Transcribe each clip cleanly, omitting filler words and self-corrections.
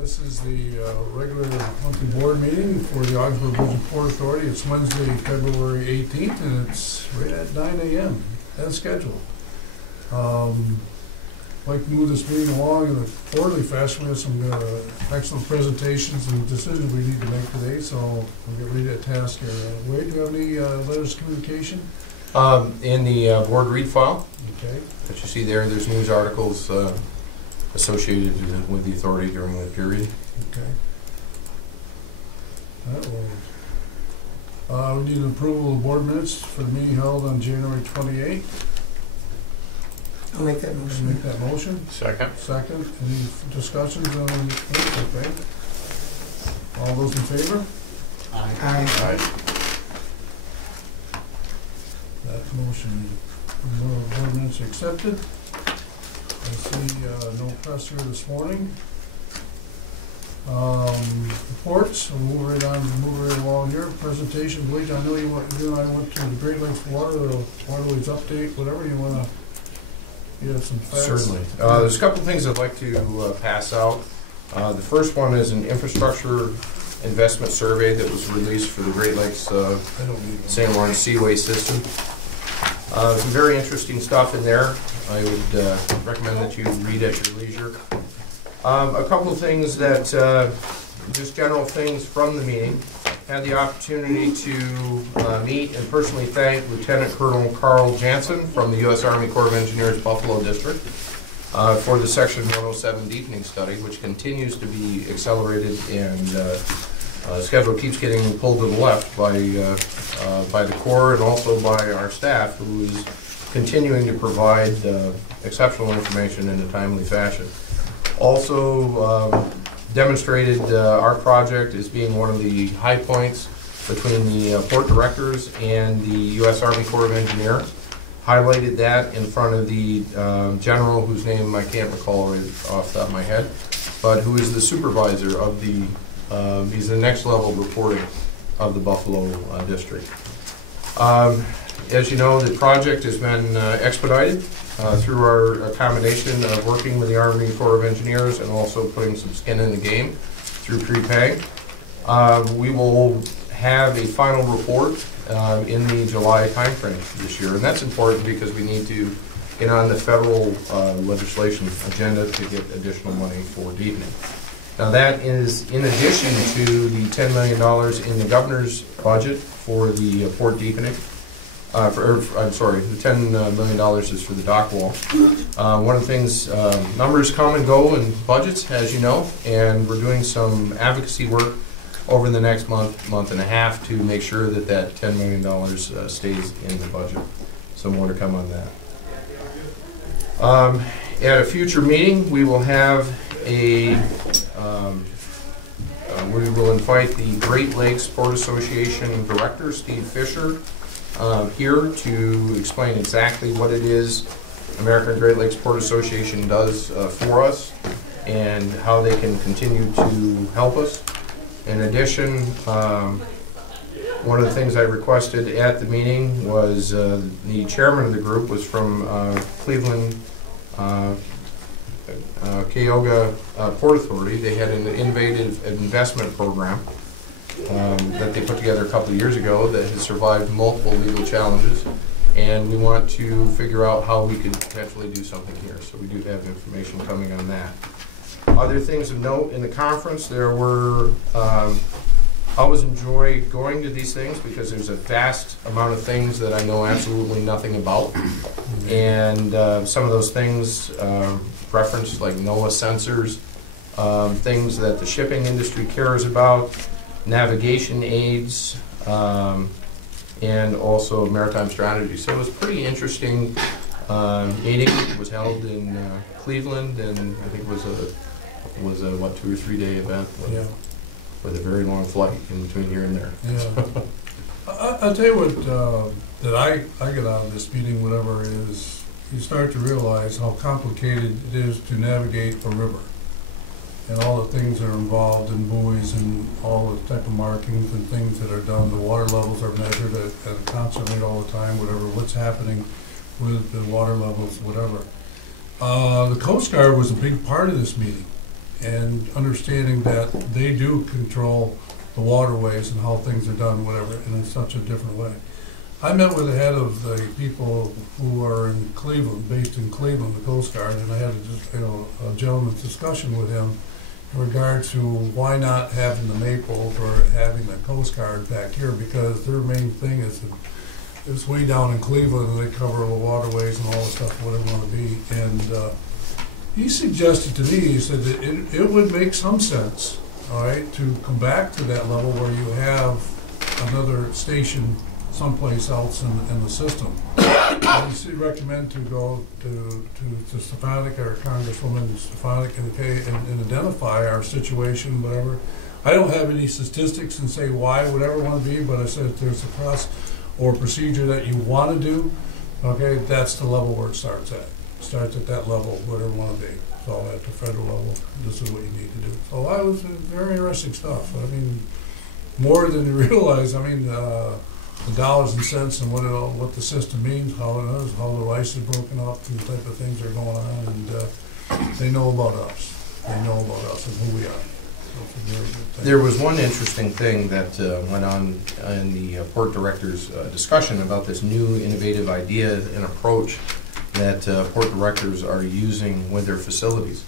This is the regular monthly board meeting for the Odgensburg Bridge and Port Authority. It's Wednesday, February 18th, and it's right at 9 a.m. as scheduled. I'd like to move this meeting along in a orderly fashion. We have some excellent presentations and decisions we need to make today, so we'll get ready to task here. Wade, do you have any letters of communication? In the board read file, Okay. that you see there, there's news articles associated with the authority during that period. Okay. That will. We need an approval of board minutes for the meeting held on January 28th. I'll make that motion. Make that motion. Second. Second. Any discussions on this? Okay. All those in favor? Aye. Aye. That motion, board minutes accepted. I see no press here this morning. Reports, we'll move right along here. Presentation, Blake, I know you and I went to the Great Lakes Waterways update, whatever you want to, you have some facts. Certainly. There's a couple things I'd like to pass out. The first one is an infrastructure investment survey that was released for the Great Lakes St. Lawrence Seaway System. Some very interesting stuff in there. I would recommend that you read at your leisure. A couple of things that, just general things from the meeting. Had the opportunity to meet and personally thank Lieutenant Colonel Carl Jansen from the U.S. Army Corps of Engineers Buffalo District for the Section 107 deepening study, which continues to be accelerated, and schedule keeps getting pulled to the left by the Corps and also by our staff, who is continuing to provide exceptional information in a timely fashion. Also demonstrated our project as being one of the high points between the port directors and the U.S. Army Corps of Engineers. Highlighted that in front of the general, whose name I can't recall right off the top of my head, but who is the supervisor of the, he's the next level reporting of the Buffalo district. As you know, the project has been expedited through our combination of working with the Army Corps of Engineers and also putting some skin in the game through prepay. We will have a final report in the July timeframe this year, and that's important because we need to get on the federal legislation agenda to get additional money for deepening. Now that is in addition to the $10 million in the governor's budget for the port deepening. I'm sorry, the $10 million is for the dock wall. One of the things, numbers come and go in budgets, as you know, and we're doing some advocacy work over the next month and a half to make sure that that $10 million stays in the budget. So more to come on that. At a future meeting, we will have a, we will invite the Great Lakes Port Association Director, Steve Fisher, here to explain exactly what it is American Great Lakes Port Association does for us and how they can continue to help us. In addition, one of the things I requested at the meeting was the chairman of the group was from Cleveland Cuyahoga Port Authority. They had an innovative investment program that they put together a couple of years ago that has survived multiple legal challenges, and we want to figure out how we could potentially do something here. So we do have information coming on that. Other things of note in the conference, there were, I always enjoy going to these things because there's a vast amount of things that I know absolutely nothing about, and some of those things reference like NOAA sensors, things that the shipping industry cares about, navigation aids, and also maritime strategy. So it was a pretty interesting meeting. It was held in Cleveland, and I think it was a what, 2 or 3 day event with a very long flight in between here and there. Yeah. I'll tell you what that I get out of this meeting, whatever, is you start to realize how complicated it is to navigate a river, and all the things that are involved in buoys and all the type of markings and things that are done. The water levels are measured at a constant rate all the time, what's happening with the water levels, whatever. The Coast Guard was a big part of this meeting, and understanding that they do control the waterways and how things are done, whatever, in such a different way. I met with the head of the people who are in Cleveland, based in Cleveland, the Coast Guard, and I had a gentleman's discussion with him in regard to why not having the Maple or having the Coast Guard back here, because their main thing is it's way down in Cleveland and they cover the waterways and all the stuff, whatever it want to be. And he suggested to me, he said that it would make some sense, all right, to come back to that level where you have another station someplace else in the system. We recommend to go to Stefanik or Congresswoman Stefanik and identify our situation, whatever. I don't have any statistics and say why, whatever it want to be, but I said if there's a process or procedure that you want to do, okay, that's the level where it starts at. It starts at that level, whatever it want to be. So at the federal level, this is what you need to do. So I was very interesting stuff. I mean, more than you realize. I mean, the dollars and cents and what the system means, how it is, how the rice is broken up, and the type of things that are going on, and they know about us. They know about us and who we are. So it's a very good thing. There was one interesting thing that went on in the port director's discussion about this new innovative idea and approach that port directors are using with their facilities.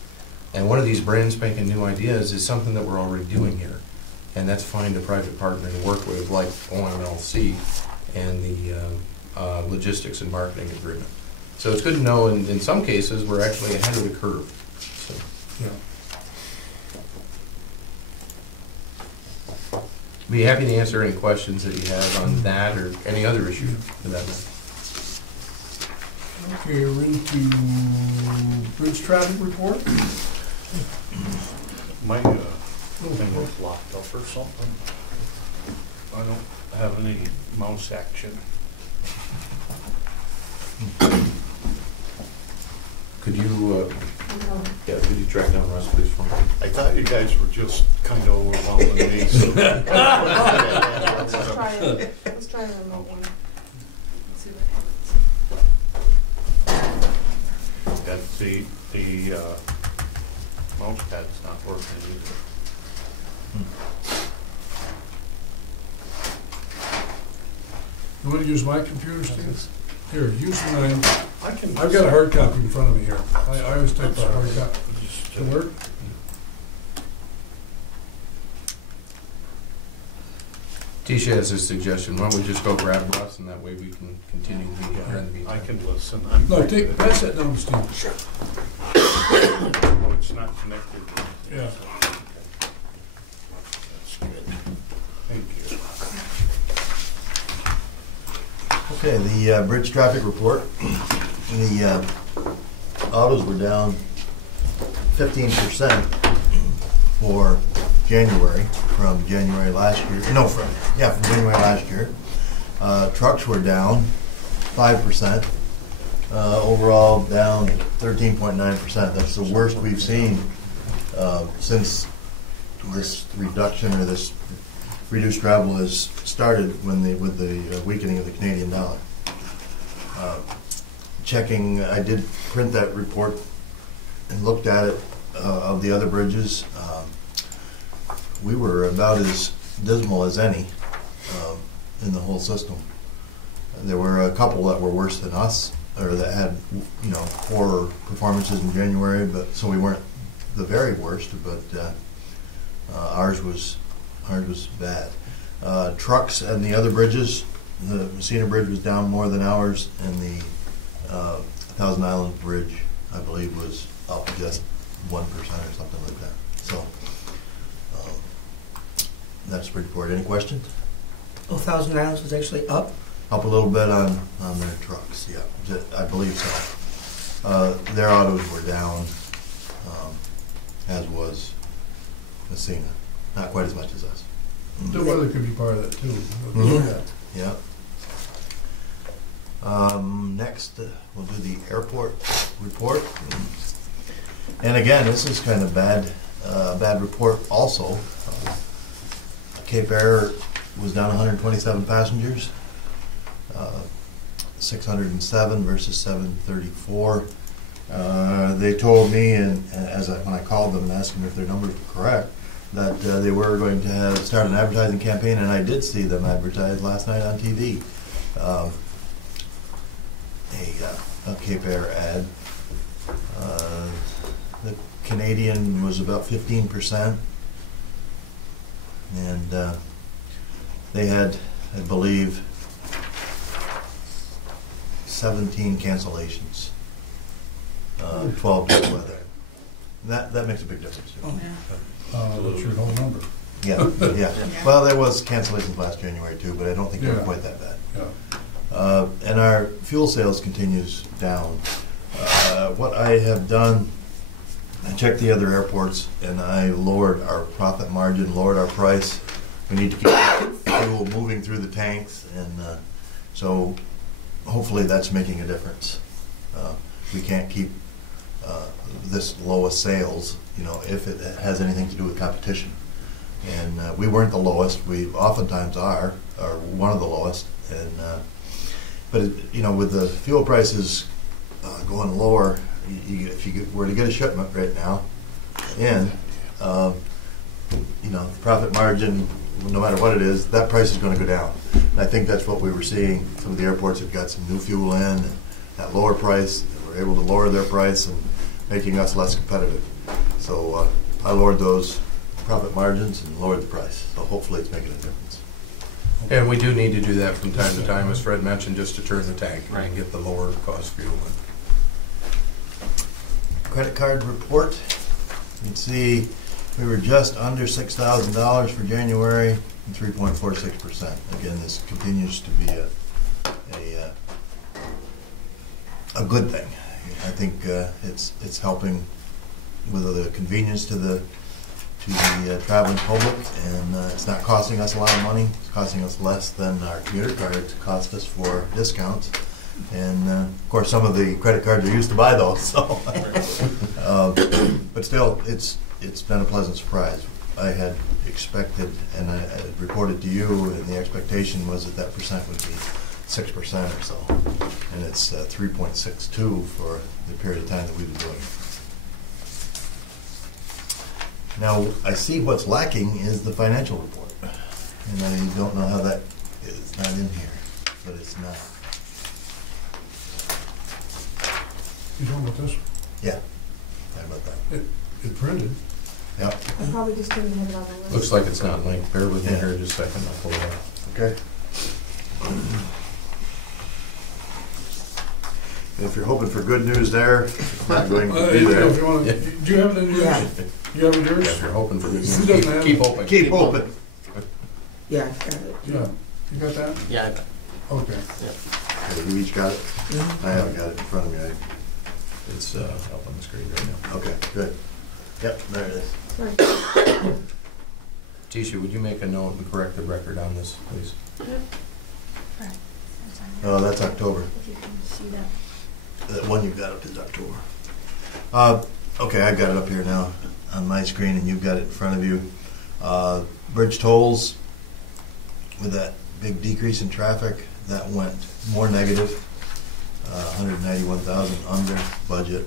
And one of these brand spanking new ideas is something that we're already doing here. And that's find a private partner to work with, like OMLC and the logistics and marketing agreement. So it's good to know in some cases we're actually ahead of the curve. So. Yeah. Be happy to answer any questions that you have on that or any other issue for that matter. Okay, we're into bridge traffic report. My thing was locked up or something. I don't have any mouse action. Could you, could you track down Russ, please, for me? I thought you guys were just kind of overwhelming me. So. Let's try the remote one. Let's see what happens. That the mouse pad's not working either. You want to use my computer, Steve? Here, use mine. I've got a just, hard copy in front of me here. I always take the hard copy. To work? Tisha has a suggestion. Why don't we just go grab Russ, and that way we can continue the meeting here in the meantime. I can listen. No, pass that down to Steve. Sure. Oh, it's not connected. Yeah. That's good. Thank you. Okay, the bridge traffic report. The autos were down 15% for January from January last year. No, from January last year. Trucks were down 5%. Overall down 13.9%. That's the worst we've seen since this reduction or this reduced travel has started with the weakening of the Canadian dollar. Checking, I did print that report and looked at it of the other bridges. We were about as dismal as any in the whole system. There were a couple that were worse than us, or that had poorer performances in January, but so we weren't the very worst, but ours was bad. Trucks and the other bridges, the Messina Bridge was down more than ours, and the Thousand Island Bridge, I believe, was up just 1% or something like that. So that's the report. Any questions? Oh, Thousand Islands was actually up? Up a little bit on their trucks, yeah, I believe so. Their autos were down, as was Messina. Not quite as much as us. The weather could be part of that too. Mhm. Yeah. Next, we'll do the airport report. And again, this is kind of bad report also. Cape Air was down 127 passengers, 607 versus 734. They told me, and when I called them and asked them if their numbers were correct, that they were going to start an advertising campaign, and I did see them advertise last night on TV. A Cape Air ad. The Canadian was about 15%, and they had, I believe, 17 cancellations, 12 due to weather. That makes a big difference. Oh, That's your whole number. Yeah, yeah. Well, there was cancellations last January too, but I don't think they were Yeah. quite that bad. Yeah. And our fuel sales continues down. What I have done, I checked the other airports and I lowered our profit margin, lowered our price. We need to keep fuel moving through the tanks, and so hopefully that's making a difference. We can't keep this lowest sales, if it has anything to do with competition. And we weren't the lowest. We oftentimes are, or one of the lowest. And but with the fuel prices going lower, if you were to get a shipment right now, and the profit margin, no matter what it is, that price is going to go down. And I think that's what we were seeing. Some of the airports have got some new fuel in at lower price. They were able to lower their price and making us less competitive. So I lowered those profit margins and lowered the price. So hopefully it's making a difference. And we do need to do that from time to time, as Fred mentioned, just to turn the tank and get the lower cost fuel in. Credit card report. You can see we were just under $6,000 for January and 3.46%. Again, this continues to be a good thing. I think it's helping with the convenience to the traveling public, and it's not costing us a lot of money. It's costing us less than our commuter cards cost us for discounts. And of course, some of the credit cards are used to buy those. So, but still, it's been a pleasant surprise. I had expected, and I had reported to you, and the expectation was that percent would be 6% or so, and it's 3.62 for the period of time that we've been doing it. Now, I see what's lacking is the financial report, and I don't know how that is. It's not in here, but it's not. You talking about this? Yeah, how about that? It printed. Yep. I probably just didn't have it on the list. Looks like it's not linked. Bear with me here just a second. I'll pull it up. Okay. If you're hoping for good news there, it's not going to be there. If you want to, do you have it in yours? Yeah. You have it in Yeah, yours? if you're hoping for good Who doesn't have keep it? hoping. Keep hoping. Yeah, I've got it. Yeah. You got that? Yeah, I got it. Okay. Okay, you each got it? Mhm. I haven't got it in front of me. It's up on the screen right now. Okay, good. Yep, there it is. Sorry. Tisha, would you make a note and correct the record on this, please? Oh, that's October. If you can see that. That one you've got up is October. Okay, I've got it up here now on my screen, and you've got it in front of you. Bridge tolls, with that big decrease in traffic, that went more negative, 191,000 under budget.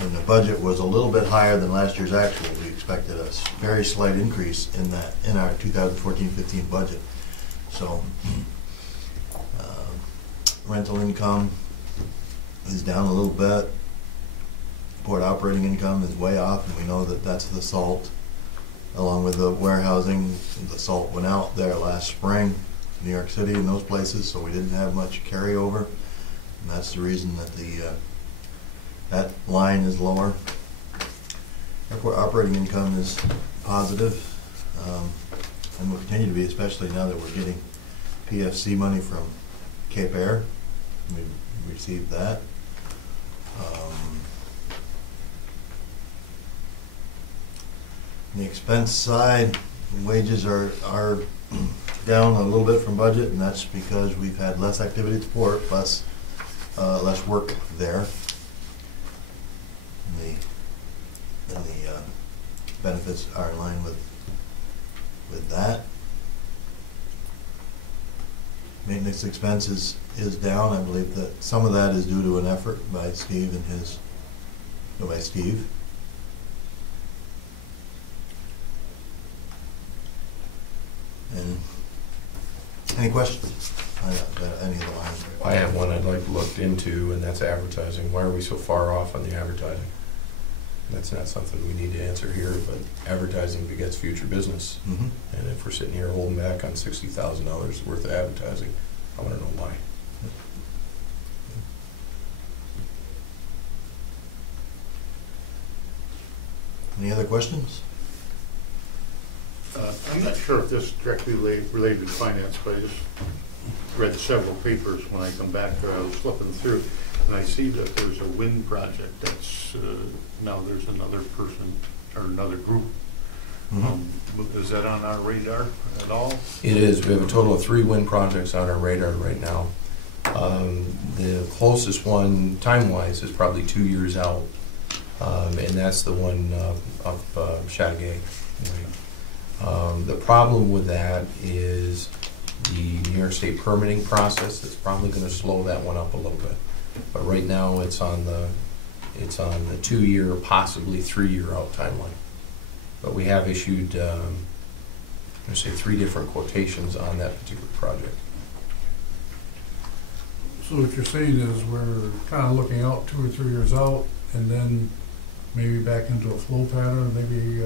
And the budget was a little bit higher than last year's actual. We expected a very slight increase in our 2014-15 budget. So rental income is down a little bit. Port operating income is way off, and we know that that's the salt, along with the warehousing. The salt went out there last spring, New York City and those places, so we didn't have much carryover. And that's the reason that that line is lower. Airport operating income is positive, and will continue to be, especially now that we're getting PFC money from Cape Air. We received that. On the expense side, wages are down a little bit from budget, and that's because we've had less activity at the port, less work there. And the benefits are in line with that. Maintenance expense is down. I believe that some of that is due to an effort by Steve and by Steve. And any questions on any of the lines? I have one I'd like looked into, and that's advertising. Why are we so far off on the advertising? That's not something we need to answer here, but advertising begets future business. Mm-hmm. And if we're sitting here holding back on $60,000 worth of advertising, I want to know why. Any other questions? I'm not sure if this is directly related to finance, but I just read several papers when I come back there. I was flipping through, and I see that there's a wind project that's, now there's another person or another group. Is that on our radar at all? It is. We have a total of 3 wind projects on our radar right now. The closest one, time-wise, is probably 2 years out, and that's the one up Chateauguay. The problem with that is the New York State permitting process. That's probably going to slow that one up a little bit. But right now, it's on the 2-year, possibly 3-year out timeline. But we have issued, let's say, 3 different quotations on that particular project. So what you're saying is we're kind of looking out 2 or 3 years out, and then maybe back into a flow pattern, maybe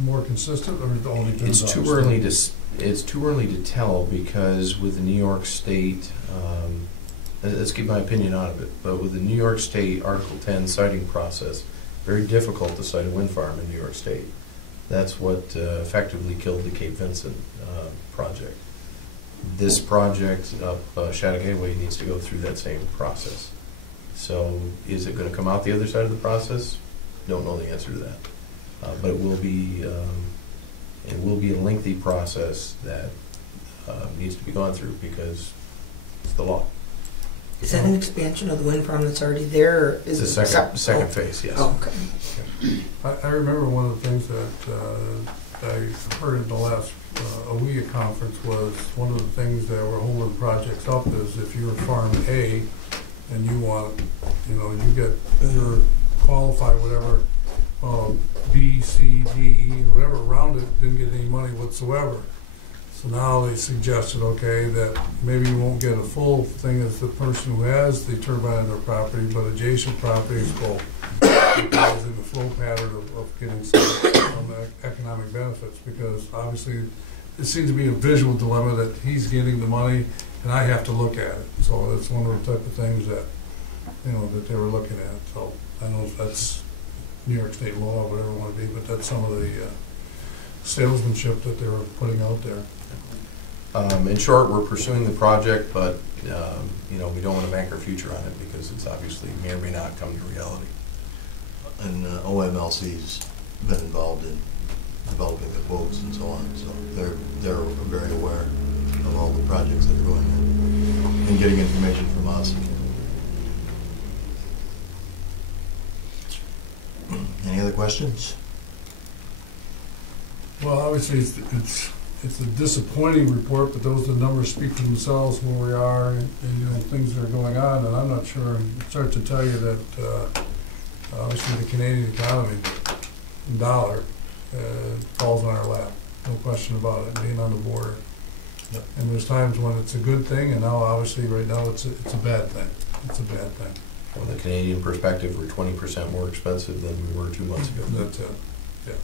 more consistent, or it all depends on It's the too early to tell, because with the New York State, let's keep my opinion out of it, but with the New York State Article 10 siting process, very difficult to site a wind farm in New York State. That's what effectively killed the Cape Vincent project. This project up Chateauguay Way needs to go through that same process. So is it going to come out the other side of the process? Don't know the answer to that. But it will be a lengthy process that needs to be gone through, because it's the law. Is that an expansion of the wind farm that's already there, or is It's it the second phase, yes. Oh, okay. I remember one of the things that I heard at the last OBPA conference was one of the things that were holding projects up is if you're Farm A and you want, you're qualified, whatever, B, C, D, E, whatever around it, didn't get any money whatsoever. So now they suggested, okay, that maybe you won't get a full thing as the person who has the turbine on their property, but adjacent properties will because in the flow pattern of getting some economic benefits, because obviously it seems to be a visual dilemma that he's getting the money and I have to look at it. So that's one of the type of things that, that they were looking at. So I don't know if that's New York State law or whatever it want to be, but that's some of the salesmanship that they were putting out there. In short, we're pursuing the project, but we don't want to bank our future on it, because it's obviously may or may not come to reality. And OMLC's been involved in developing the quotes and so on, so they're very aware of all the projects that are going in and getting information from us. Any other questions? Well, obviously it's a disappointing report, but those the numbers speak for themselves where we are and things that are going on, and I'm not sure. It's hard to tell you that obviously the Canadian economy, dollar, falls on our lap, no question about it, being on the border. Yep. And there's times when it's a good thing, and now obviously right now it's a bad thing. It's a bad thing. From the Canadian perspective, we're 20% more expensive than we were 2 months ago. That's it. Yeah.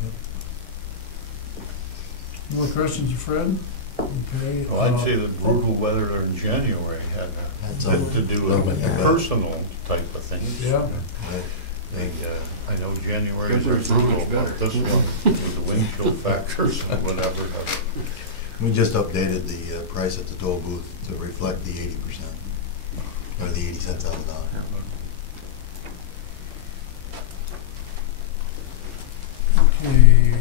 More questions, Fred? Okay. Well, I'd say the brutal weather in January had a bit to do with personal type of things. Yeah. I know January was brutal, but this one with the wind chill factors and whatever. We just updated the price at the toll booth to reflect the 80%, or the 80 cents on the dollar. Okay,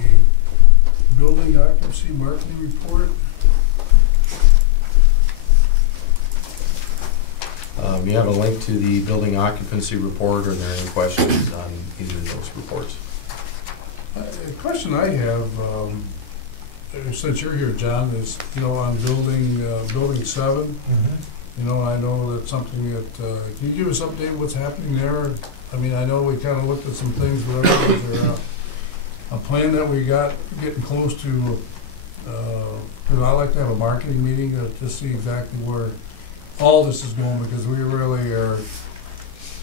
building occupancy marketing report. You have a link to the building occupancy report. Are there any questions on either of those reports? A question I have, since you're here, John, is, on building 7, I know that's something that, can you give us an update what's happening there? I mean, I know we kind of looked at some things, whatever, is there a plan that we got getting close to, because I like to have a marketing meeting to just see exactly where all this is going, because we really are,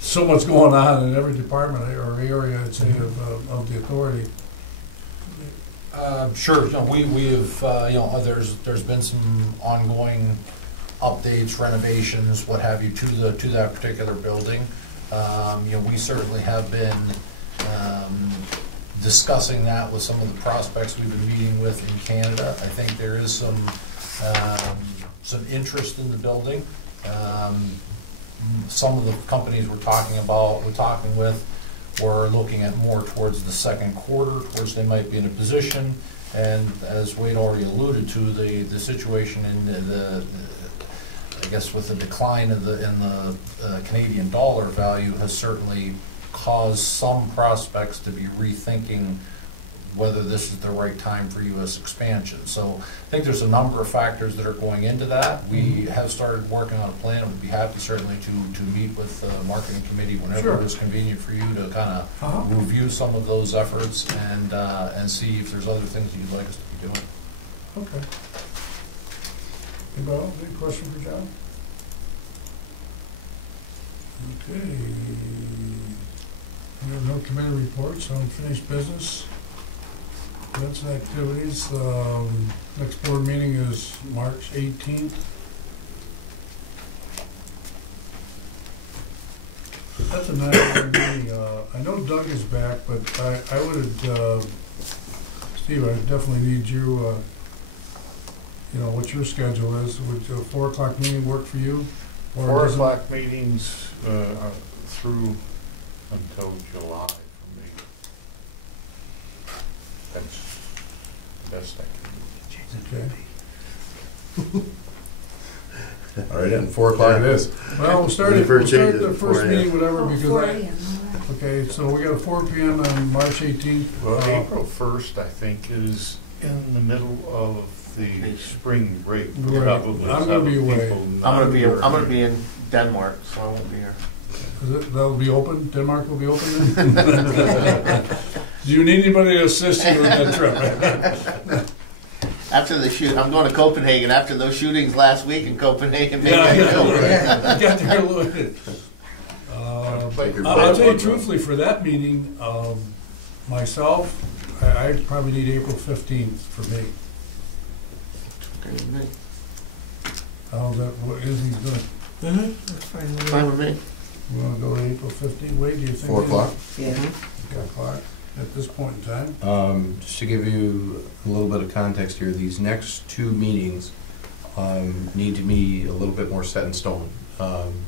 so much going on in every department or area, I'd say, of the authority. Sure. We have, there's been some ongoing updates, renovations, what have you, to that particular building. We certainly have been discussing that with some of the prospects we've been meeting with in Canada. I think there is some interest in the building. Some of the companies we're talking with, we're looking at more towards the second quarter, towards they might be in a position. And as Wade already alluded to, the situation in I guess with the decline in the Canadian dollar value has certainly caused some prospects to be rethinking whether this is the right time for U.S. expansion. So I think there's a number of factors that are going into that. We have started working on a plan, and would be happy certainly to meet with the marketing committee whenever it is convenient for you to kind of review some of those efforts and see if there's other things you'd like us to be doing. Okay. Anybody else? Any question for John? Okay. We have no committee reports on unfinished business. Events and activities. Next board meeting is March 18th. That's a nice meeting. I know Doug is back, but I would, Steve, I definitely need you, what your schedule is. Would a 4 o'clock meeting work for you? 4 o'clock meetings are through until July for me. That's the best I can do. Okay. All right, and 4 o'clock it is. Well, we'll start the first meeting, whatever, because okay, so we got a 4 p.m. on March 18th. Well, April 1st, I think, is in the middle of the spring break. Right. Probably I'm going to be away. I'm gonna be in Denmark, so I won't be here. That'll be open? Denmark will be open then? Do you need anybody to assist you with that trip? After the shoot, I'm going to Copenhagen. After those shootings last week in Copenhagen, maybe Yeah, I go. right. Got there a little bit. I'll tell you truthfully, for that meeting, myself, I probably need April 15th for me. Okay with me. How's that, what is he doing? That's fine with me. Fine with me. We want to go to April 15th? Wade, do you think? 4 o'clock? Yeah. 4 o'clock at this point in time? Just to give you a little bit of context here, these next 2 meetings need to be a little bit more set in stone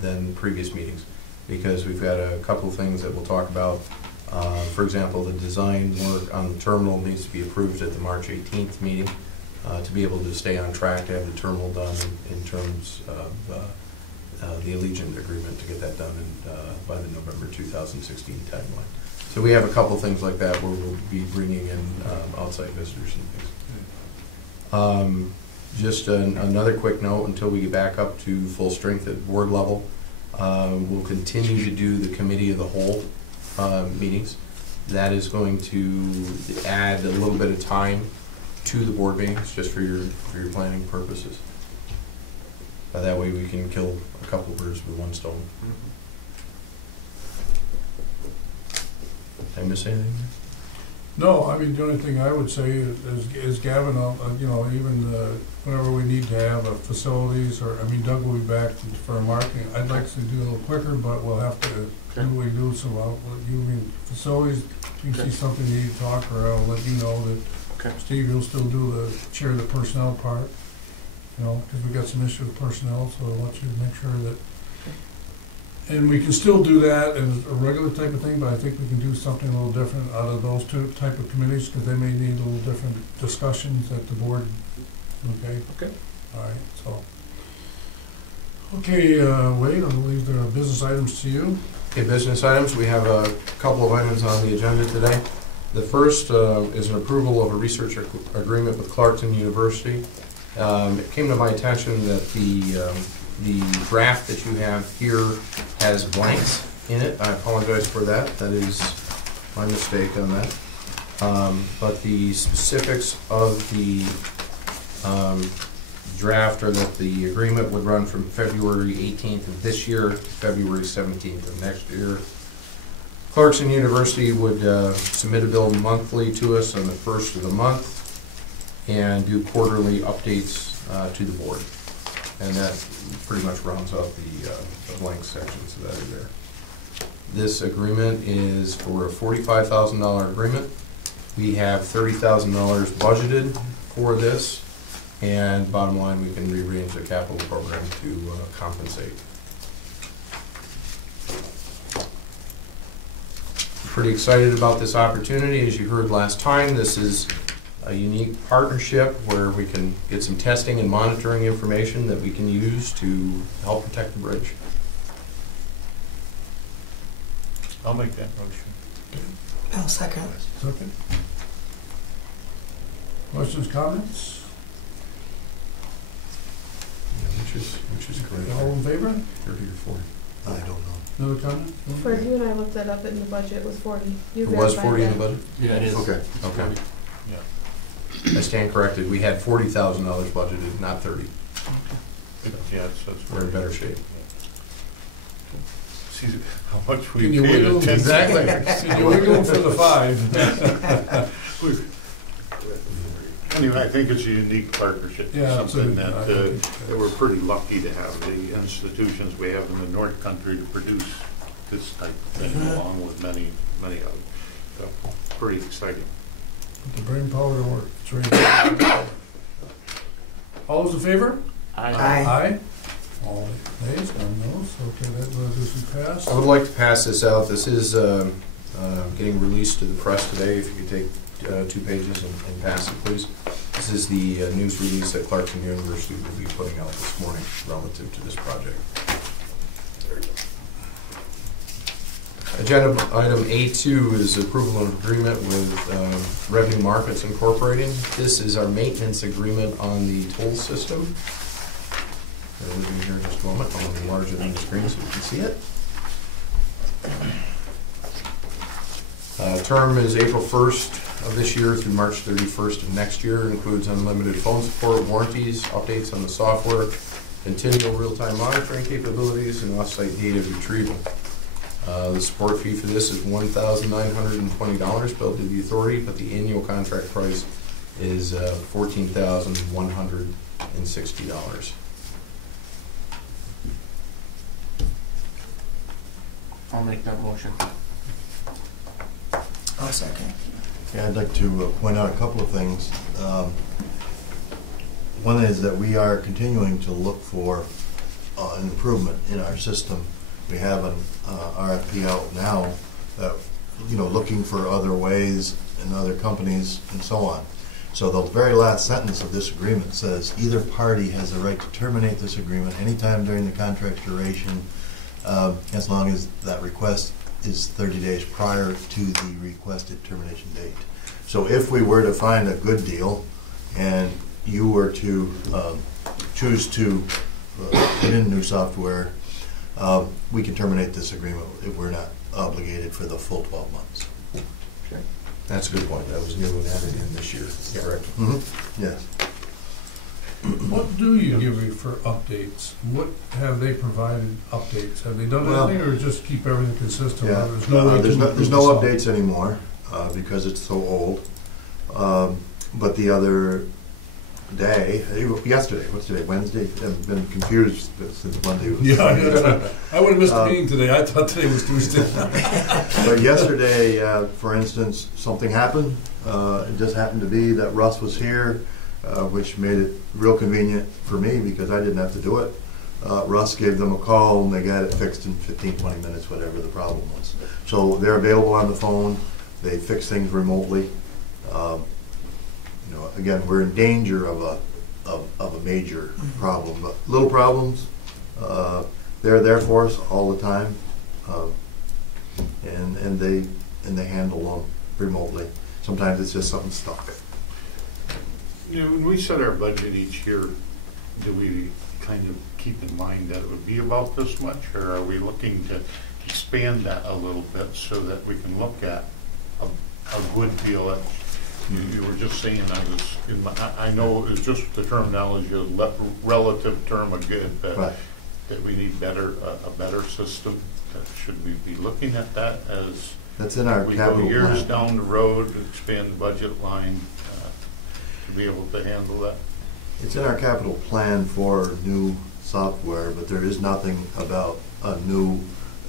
than previous meetings, because we've got a couple of things that we'll talk about. For example, the design work on the terminal needs to be approved at the March 18th meeting to be able to stay on track to have the terminal done in terms of the Allegiant agreement, to get that done by the November 2016 timeline. So we have a couple things like that where we'll be bringing in outside visitors and things. Just another quick note, until we get back up to full strength at board level, we'll continue to do the committee of the whole meetings. That is going to add a little bit of time to the board meetings, just for your planning purposes. That way we can kill a couple birds with one stone. Did I miss anything? No, I mean, the only thing I would say is Gavin, even whenever we need to have facilities, or, I mean, Doug will be back for marketing. I'd like to do a little quicker, but we'll have to do what we do, so you mean facilities, if you see something you need to talk, or I'll let you know that Steve, you'll still do the chair of the personnel part, because we got some issues with personnel, so I want you to make sure that. And we can still do that as a regular type of thing, but I think we can do something a little different out of those 2 type of committees, because they may need a little different discussions at the board. Okay? Okay. All right, so. Okay, Wade, I believe there are business items to you. Okay, business items. We have a couple of items on the agenda today. The first is an approval of a research agreement with Clarkson University. It came to my attention that the draft that you have here has blanks in it. I apologize for that. That is my mistake on that. But the specifics of the draft are that the agreement would run from February 18th of this year to February 17th of next year. Clarkson University would submit a bill monthly to us on the first of the month and do quarterly updates to the board. And that pretty much rounds out the blank sections that are there. This agreement is for a $45,000 agreement. We have $30,000 budgeted for this, and bottom line, we can rearrange the capital program to compensate. Pretty excited about this opportunity. As you heard last time, this is a unique partnership where we can get some testing and monitoring information that we can use to help protect the bridge. I'll make that motion. I'll second. Okay. Questions, comments? Yeah, which is great. All in favor? 30 or 40. I don't know. Another comment? For you and I looked that up in the budget, it was 40. You It was verified 40 in that. the budget? Yeah, it is. Okay. Okay. Yeah. I stand corrected. We had $40,000 budgeted, not 30. Yeah, that's We're in better shape. See how much we Can you paid wiggle? attention. Exactly. Can you wiggle for the 5? Anyway, I think it's a unique partnership. Yeah, Something absolutely. that we're pretty lucky to have the institutions we have in the North Country to produce this type of thing, along with many, many others. So, pretty exciting. Put the brain power to work. It's right. All those in favor? Aye. Aye. All nays, none noes. Okay, that resolution passed. I would like to pass this out. This is getting released to the press today. If you could take 2 pages and pass it, please. This is the news release that Clarkson University will be putting out this morning relative to this project. Agenda item A2 is approval of agreement with Revenue Markets Incorporated. This is our maintenance agreement on the toll system. Bear with me here in just a moment. I'll enlarge it on the screen so you can see it. Term is April 1st of this year through March 31st of next year. Includes unlimited phone support, warranties, updates on the software, continual real-time monitoring capabilities, and off-site data retrieval. The support fee for this is $1,920 billed to the authority, but the annual contract price is $14,160. I'll make that motion. I'll second. Yeah, I'd like to point out a couple of things. One is that we are continuing to look for an improvement in our system. We have an RFP out now that, looking for other ways and other companies and so on. So the very last sentence of this agreement says, either party has the right to terminate this agreement anytime during the contract duration, as long as that request is 30 days prior to the requested termination date. So if we were to find a good deal and you were to choose to put in new software, we can terminate this agreement if we're not obligated for the full 12 months. Okay. That's a good point. That was new and added in this year. Correct. Mm-hmm. Yes. What do you give it for updates? What have they provided updates? Have they done Well, anything, or just keep everything consistent? Yeah. There's no way to there's improve no the updates anymore because it's so old. But the other day, yesterday, what's today, Wednesday? I've been confused since Monday. Yeah, I would have missed the meeting today. I thought today was Tuesday. But yesterday, for instance, something happened. It just happened to be that Russ was here, which made it real convenient for me because I didn't have to do it. Russ gave them a call and they got it fixed in 15, 20 minutes, whatever the problem was. So they're available on the phone. They fix things remotely. Again, we're in danger of a major problem, but little problems, they're there for us all the time, and they handle them remotely. Sometimes it's just something stuck. You know, when we set our budget each year, do we kind of keep in mind that it would be about this much, or are we looking to expand that a little bit so that we can look at a good deal? You were just saying, I know it's just the terminology of relative term of good, Right. that we need a better system. Should we be looking at that as That's in our we go capital years plan. down the road, expand the budget line to be able to handle that? It's in our capital plan for new software, but there is nothing about a new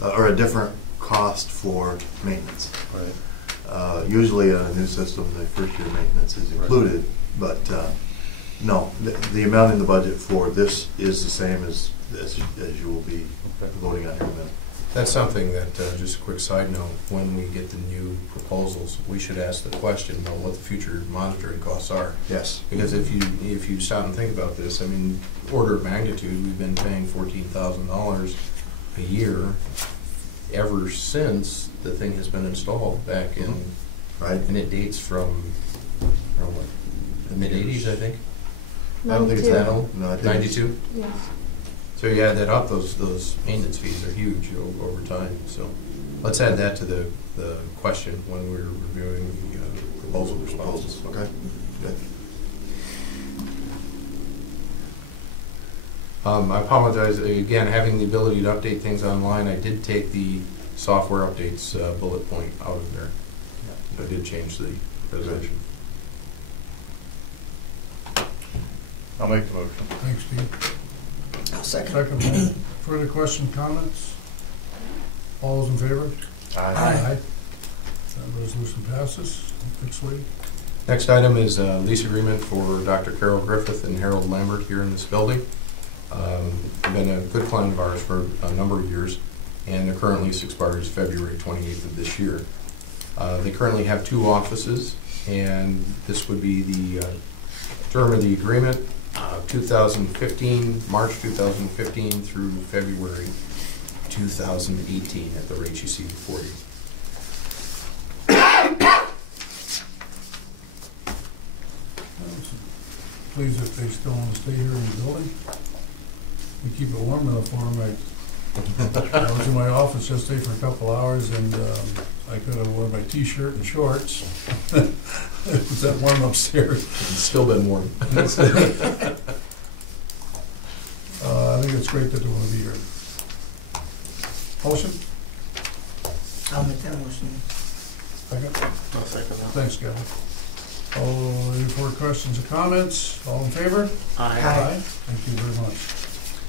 or a different cost for maintenance. Right. Usually on a new system, the first year maintenance is included, but no, the amount in the budget for this is the same as you will be voting on here in a minute. That's something that, just a quick side note, when we get the new proposals, we should ask the question about what the future monitoring costs are. Yes. Because if you stop and think about this, I mean, order of magnitude, we've been paying $14,000 a year ever since the thing has been installed back in, Right. and it dates from, I don't know, what, the mid-'80s, I think? I don't think it's 92. that old. No, I think it's- 92? Yeah. So you add that up, those maintenance fees are huge over time. So let's add that to the question when we're reviewing the proposal responses. Okay. Good. I apologize, again, having the ability to update things online, I did take the software updates bullet point out of there. I did change the resolution. I'll make the motion. Thanks, Steve. I'll second. Second, Lynn. Further question, comments? All those in favor? Aye. That resolution passes. Next week. Next item is a lease agreement for Dr. Carol Griffith and Harold Lambert here in this building. They've been a good client of ours for a number of years, and their current lease expires February 28th of this year. They currently have 2 offices, and this would be the term of the agreement, 2015, March 2015 through February 2018 at the rate you see before you. Pleased if they still want to stay here in the building. We keep it warm enough for them. I was in my office yesterday for a couple hours, and I could have worn my t-shirt and shorts. It was that warm upstairs. It's still been warm. I think it's great that they want to be here. Motion? I'll make that motion. Second? I'll second that. Thanks, Gavin. Any further questions or comments? All in favor? Aye. Thank you very much.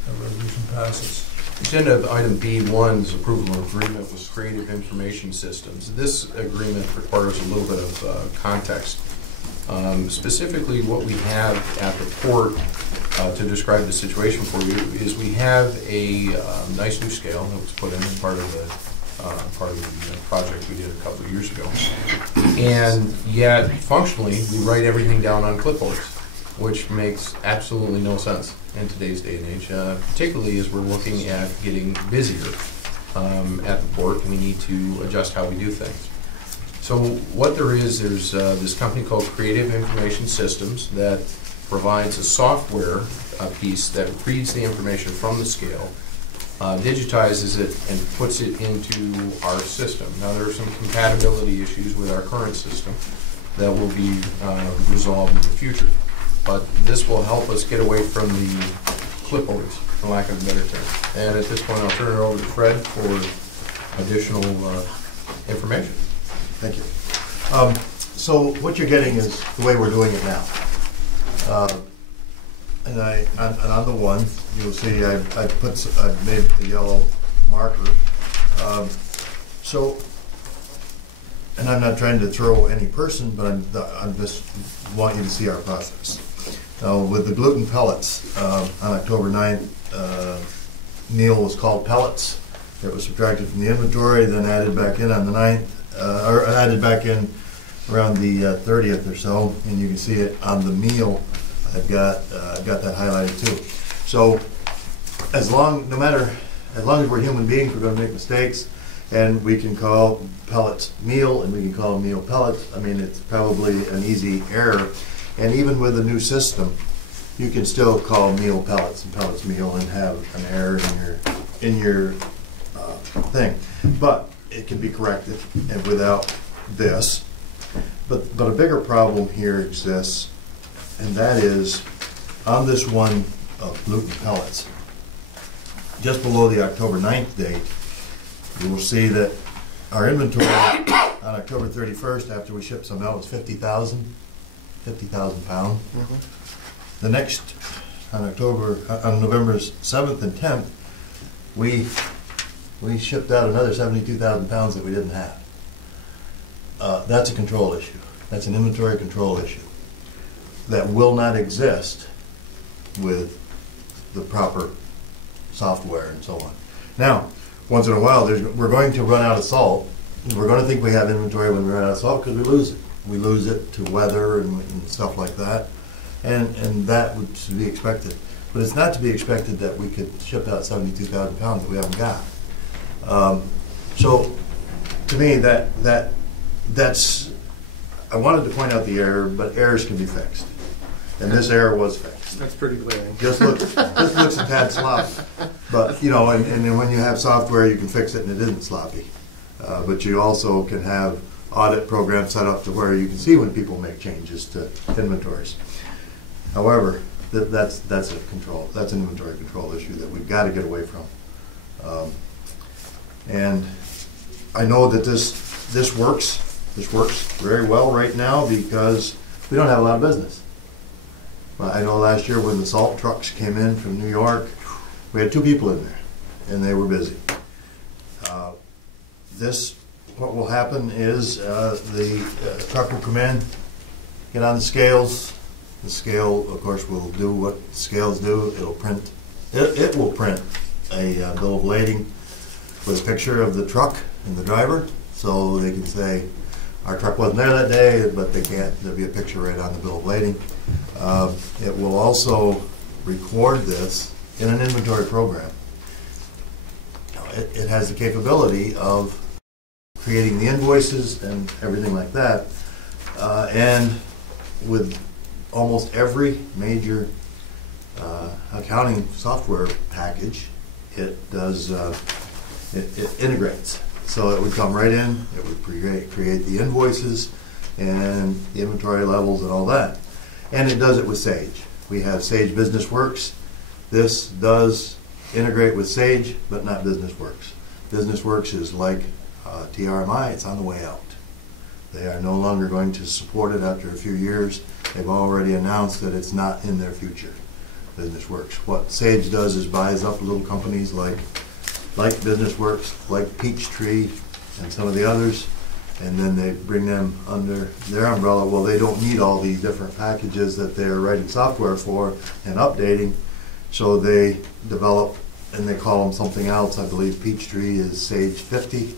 That resolution passes. Agenda item B1 is approval of agreement with Creative Information Systems. This agreement requires a little bit of context. Specifically, what we have at the port to describe the situation for you is we have a nice new scale that was put in as part of the project we did a couple of years ago. And yet, functionally, we write everything down on clipboards, which makes absolutely no sense in today's day and age, particularly as we're looking at getting busier at the port, and we need to adjust how we do things. So what there's this company called Creative Information Systems that provides a software piece that reads the information from the scale, digitizes it, and puts it into our system. Now, there are some compatibility issues with our current system that will be resolved in the future. But this will help us get away from the clipboards, for lack of a better term. And at this point, I'll turn it over to Fred for additional information. Thank you. So what you're getting is the way we're doing it now. And on the one, you'll see I've made a yellow marker. And I'm not trying to throw any person, but I'm just want you to see our process. Now, with the gluten pellets, on October 9th, meal was called pellets. It was subtracted from the inventory, then added back in on the 9th, or added back in around the 30th or so, and you can see it on the meal. I've got that highlighted too. So, as long as we're human beings, we're going to make mistakes. And we can call pellets meal, and we can call meal pellets. I mean, it's probably an easy error. And even with the new system, you can still call meal pellets and pellets meal and have an error in your thing. But it can be corrected and without this. But a bigger problem here exists, and that is on this one of gluten pellets, just below the October 9th date, you will see that our inventory on October 31st, after we shipped some out, was 50,000 pounds. The next, on November 7th and 10th, we shipped out another 72,000 pounds that we didn't have. That's a control issue. That's an inventory control issue that will not exist with the proper software and so on. Now, once in a while, we're going to run out of salt. We're going to think we have inventory when we run out of salt because we lose it. We lose it to weather and stuff like that, and that would be expected. But it's not to be expected that we could ship out 72,000 pounds that we haven't got. So, to me, that's. I wanted to point out the error, but errors can be fixed, and this error was fixed. That's pretty glaring. Just looks a tad sloppy, but you know, and then when you have software, you can fix it, and it isn't sloppy. But you also can have audit programs set up to where you can see when people make changes to inventories. However, that's a control. That's an inventory control issue that we've got to get away from. And I know that this works. This works very well right now because we don't have a lot of business. I know last year when the salt trucks came in from New York, we had 2 people in there, and they were busy. What will happen is the truck will come in, get on the scales. The scale, of course, will do what scales do. It'll print. It will print a bill of lading with a picture of the truck and the driver, so they can say, our truck wasn't there that day, but they can't. There'll be a picture right on the bill of lading. It will also record this in an inventory program. It has the capability of creating the invoices and everything like that. And with almost every major accounting software package, it does it integrates. So it would come right in, it would create the invoices and the inventory levels and all that. And it does it with Sage. We have Sage Business Works. This does integrate with Sage, but not Business Works. Business Works is like TRMI, it's on the way out. They are no longer going to support it after a few years. They've already announced that it's not in their future, Business Works. What Sage does is buys up little companies like Business Works, like Peachtree, and some of the others, and then they bring them under their umbrella. Well, they don't need all these different packages that they're writing software for and updating, so they develop, and they call them something else. I believe Peachtree is Sage 50,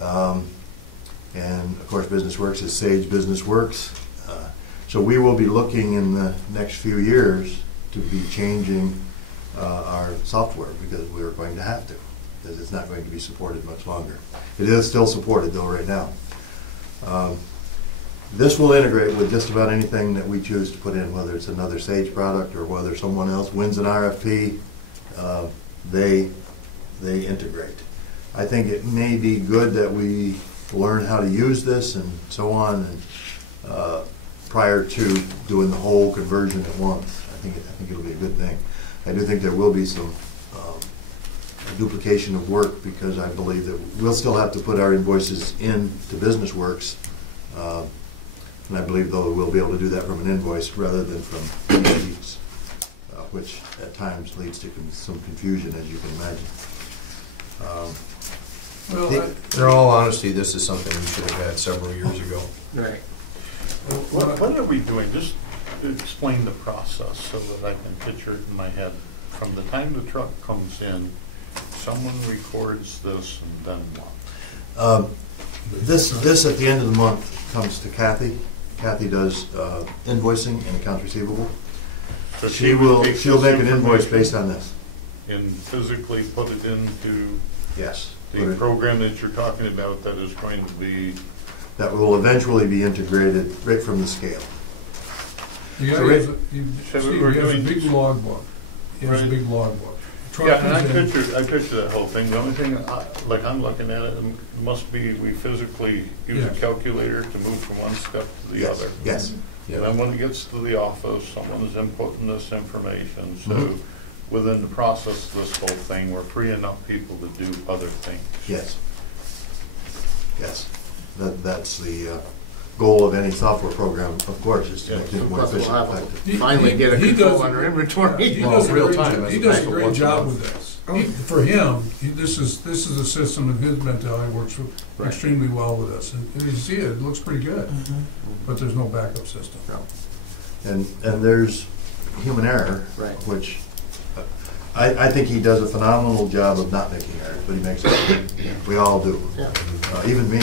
and of course Business Works is Sage Business Works. So we will be looking in the next few years to be changing our software because we're going to have to, because it's not going to be supported much longer. It is still supported though right now. This will integrate with just about anything that we choose to put in, whether it's another Sage product or whether someone else wins an RFP, they integrate. I think it may be good that we learn how to use this and so on, and prior to doing the whole conversion at once. I think it'll be a good thing. I do think there will be some duplication of work because I believe that we'll still have to put our invoices into Business Works, and I believe though we'll be able to do that from an invoice rather than from sheets, which at times leads to some confusion, as you can imagine. In all honesty, this is something we should have had several years ago. Right. What are we doing? Just explain the process so that I can picture it in my head. From the time the truck comes in, someone records this, and then what? This at the end of the month comes to Kathy. Kathy does invoicing and accounts receivable. So she'll make an invoice based on this. And physically put it into. Yes. The program that you're talking about that is going to be, that will eventually be integrated right from the scale. The guy So has, Rick- he has a big logbook. He has a Right. big logbook. Truck yeah, and comes in. I picture that whole thing. The only thing, like I'm looking at it, must be we physically use a Yes. calculator to move from one step to the Yes, other. yes. And then when it gets to the office, someone is inputting this information, so Mhm. within the process of this whole thing, we're freeing up people to do other things. Yes. Yes. That's the goal of any software program, of course, is to make it more Plus we'll efficient, have effective. to finally get a He control does on our inventory. He Well, does a real great time job. as He does a opposed to great once a job month. with this. For him, this is a system, and his mentality works Right. extremely well with us. And you see it looks pretty good, but there's no backup system. And there's human error, Right. which I think he does a phenomenal job of not making errors, but he makes it. We all do, Yeah. even me.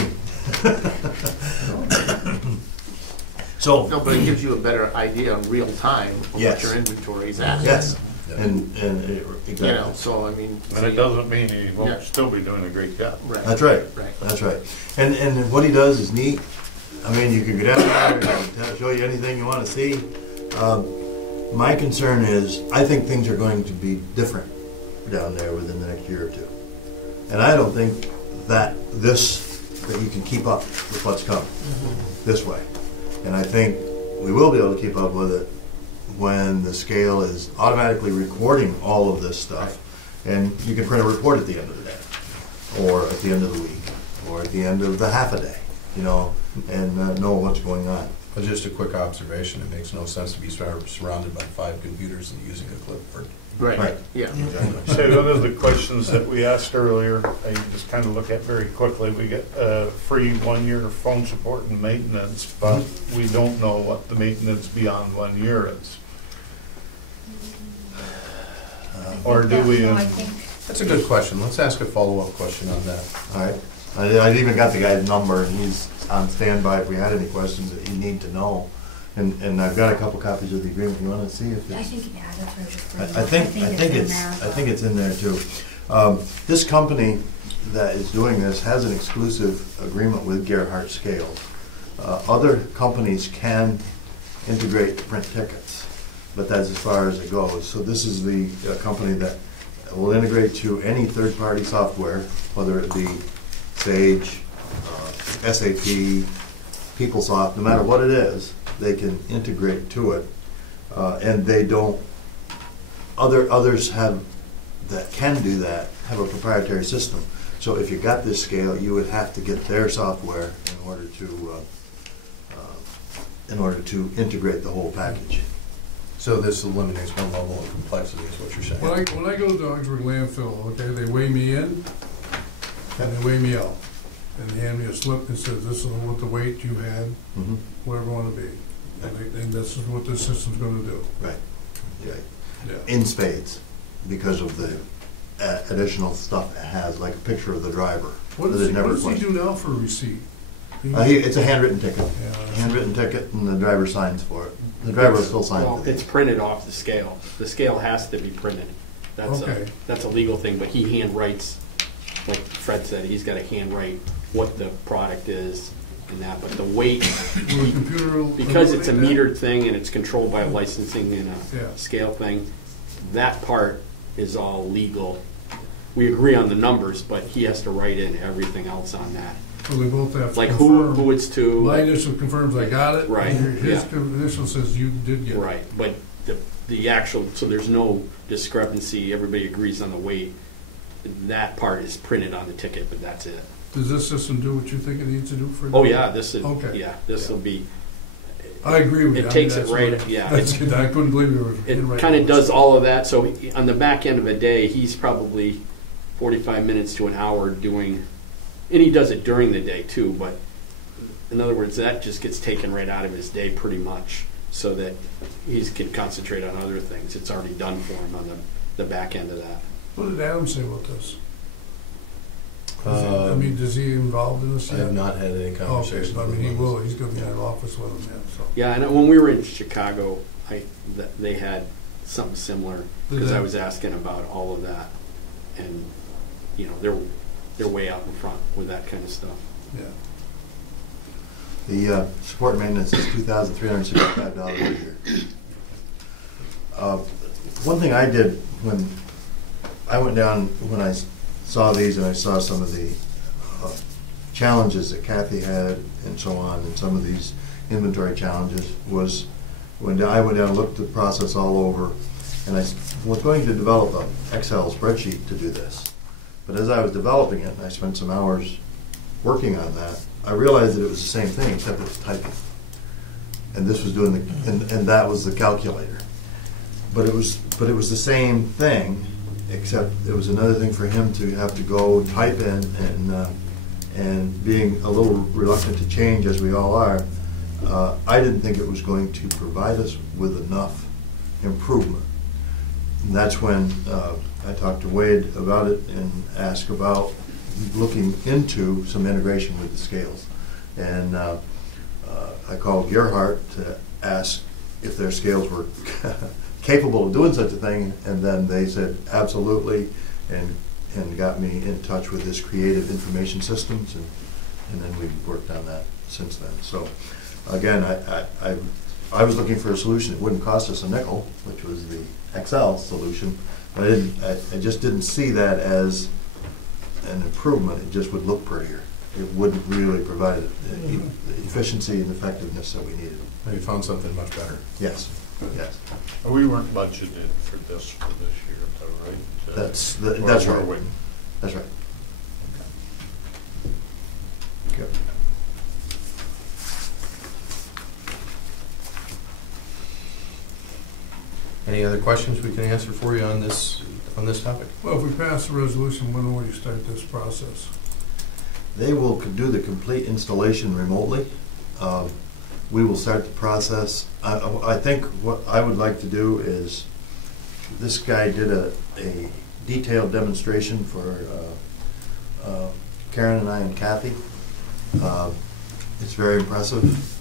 So, No, but it gives you a better idea in real time of what Yes. your inventory is at. yes, and exactly. You know, so I mean. And it doesn't mean he won't Yeah. still be doing a great job. Right. That's right. Right. That's right. And what he does is neat. I mean, you can go down there and show you anything you want to see. My concern is, I think things are going to be different down there within the next year or two. And I don't think that you can keep up with what's coming this way. And I think we will be able to keep up with it when the scale is automatically recording all of this stuff. And you can print a report at the end of the day, or at the end of the week, or at the end of the half a day, and know what's going on. But just a quick observation, it makes no sense to be surrounded by 5 computers and using a clipboard. Right, yeah. So one of the questions that we asked earlier, I just kind of look at very quickly, we get free 1-year phone support and maintenance, but we don't know what the maintenance beyond 1 year is. Or do we? That's a good question. Let's ask a follow-up question on that. All right. I even got the guy's number, and he's on standby if we had any questions that you need to know. And I've got a couple copies of the agreement. You want to see if I it's? think, yeah, that's what I was just I think it's in there too. This company that is doing this has an exclusive agreement with Gerhardt Scales. Other companies can integrate print tickets, but that's as far as it goes. So this is the company that will integrate to any third-party software, whether it be Sage, SAP, PeopleSoft, no matter what it is, they can integrate to it, and they don't. Others have that can do that have a proprietary system. So if you got this scale, you would have to get their software in order to integrate the whole package. So this eliminates one level of complexity, is what you're saying. When I go to the Odgensburg landfill, okay, they weigh me in and they weigh me out. And they hand me a slip that says, this is what the weight you had, Mm-hmm. whatever you want to be. And this is what this system's going to do. Right. Yeah. Yeah. In spades, because of the additional stuff it has, like a picture of the driver. What that does it never he questioned. do now for a receipt? It's a handwritten ticket. Yeah. Handwritten ticket, and the driver signs for it. The driver will still sign Well, for it. it's printed off the scale. The scale has to be printed. Okay. That's a legal thing, but he hand writes, like Fred said, he's got to hand write what the product is and that, but the weight, Will the computer because it's a eliminate that? metered thing and it's controlled by licensing and Yeah. a scale thing, that part is all legal. We agree on the numbers, but he has to write in everything else on that. So they both have to Like confirm. who it's to. My initial confirms I got it. Right, His yeah. initial says you did get it. Right, but the actual, so there's no discrepancy, everybody agrees on the weight. That part is printed on the ticket, but that's it. Does this system do what you think it needs to do for? Oh, yeah, this is, Okay. yeah, this will be, I agree with you. it takes it That's right, what- yeah. That's good. I couldn't believe you were. It handwriting kind of this. does all of that, so on the back end of a day, he's probably 45 minutes to an hour doing, and he does it during the day too, but in other words, that just gets taken right out of his day pretty much, so that he can concentrate on other things. It's already done for him on the back end of that. What did Adam say about this? Um, I mean, does he involved in this I yet? have not had any Okay, conversations but I with mean, he him. will. He's going to be in the office with him, yeah, so. Yeah, and when we were in Chicago, they had something similar, because I was asking about all of that, and, you know, they're way out in front with that kind of stuff. Yeah. The support and maintenance is $2,365 a year. One thing I did when I went down, when I saw these and I saw some of the challenges that Kathy had and so on, and some of these inventory challenges, was when I went down and looked at the process all over, and I was going to develop an Excel spreadsheet to do this. But as I was developing it, and I spent some hours working on that, I realized that it was the same thing except it was typing. And this was doing the, and that was the calculator. But it was the same thing, except it was another thing for him to have to go type in, and being a little reluctant to change as we all are, I didn't think it was going to provide us with enough improvement. And that's when I talked to Wade about it and asked about looking into some integration with the scales. And I called Gerhardt to ask if their scales were capable of doing such a thing, and then they said absolutely, and got me in touch with this Creative Information Systems, and then we've worked on that since then. So again, I was looking for a solution that wouldn't cost us a nickel, which was the Excel solution, but I just didn't see that as an improvement. It just would look prettier. It wouldn't really provide the efficiency and effectiveness that we needed. You found something much better. Yes, yes. We weren't budgeted for this year, is that right? That's Or right. were we? That's right. Okay. Any other questions we can answer for you on this topic? Well, if we pass the resolution, when will you start this process? They will do the complete installation remotely. We will start the process. I think what I would like to do is, this guy did a detailed demonstration for Karen and I and Kathy. It's very impressive.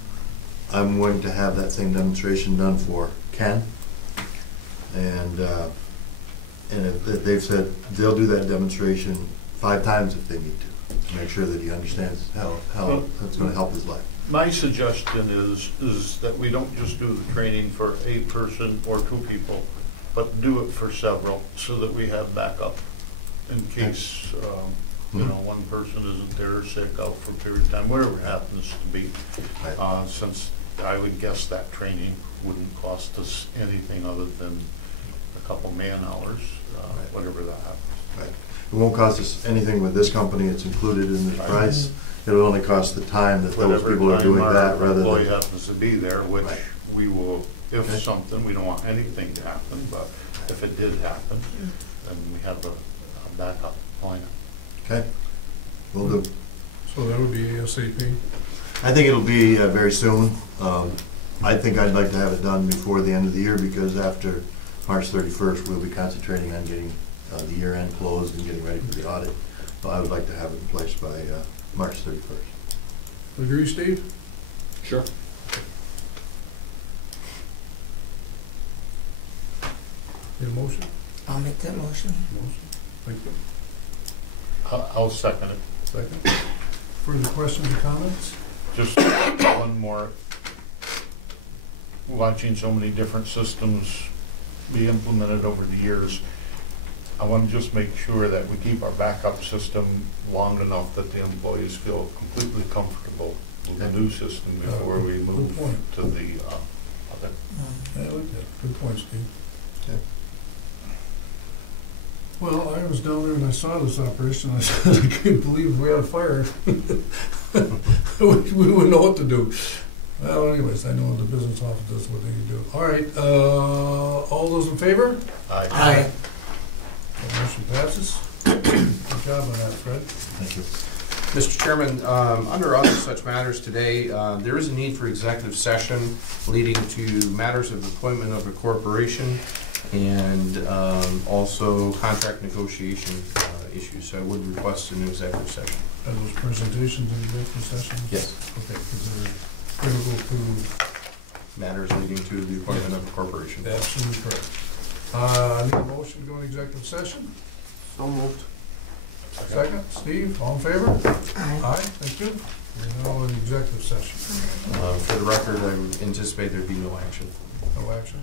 I'm going to have that same demonstration done for Ken. And if they've said they'll do that demonstration 5 times if they need to make sure that he understands how it's going to help his life. My suggestion is that we don't just do the training for a person or 2 people, but do it for several, so that we have backup in case one person isn't there, or sick, out for a period of time, whatever it happens to be. Since I would guess that training wouldn't cost us anything other than a couple man hours, whatever that happens. Right. It won't cost us anything with this company. It's included in the price. It'll only cost the time that those people are doing that, rather than. Employee happens to be there, which Right. we will, if something, we don't want anything to happen, but if it did happen, then we have a backup plan. Okay, will do. So that would be ASAP? I think it'll be very soon. I think I'd like to have it done before the end of the year, because after March 31st, we'll be concentrating on getting the year end closed and getting ready for the audit. So I would like to have it in place by March 31st. Agree, Steve? Sure. Need a motion? I'll make that motion. Motion. Thank you. I'll second it. Second. Further questions or comments? Just one more. Watching so many different systems be implemented over the years, I want to just make sure that we keep our backup system long enough that the employees feel completely comfortable with the new system before we move to the other. Yeah, I like that. Good point, Steve. Okay. Well, I was down there and I saw this operation. I said, I couldn't believe we had a fire. we wouldn't know what to do. Well, anyways, I know the business office does what they can do. All right, all those in favor? Aye. The motion passes. Good job on that, Fred. Thank you. Mr. Chairman, under other such matters today, there is a need for executive session leading to matters of appointment of a corporation and also contract negotiation issues. So I would request an executive session. Are those presentations in executive session? Yes. Okay, because they're critical to. Matters leading to the appointment of a corporation. Absolutely correct. I need a motion to go into executive session. So moved. Second, Steve, all in favor? Aye. Aye, thank you. We're now in executive session. For the record, I anticipate there'd be no action. No action.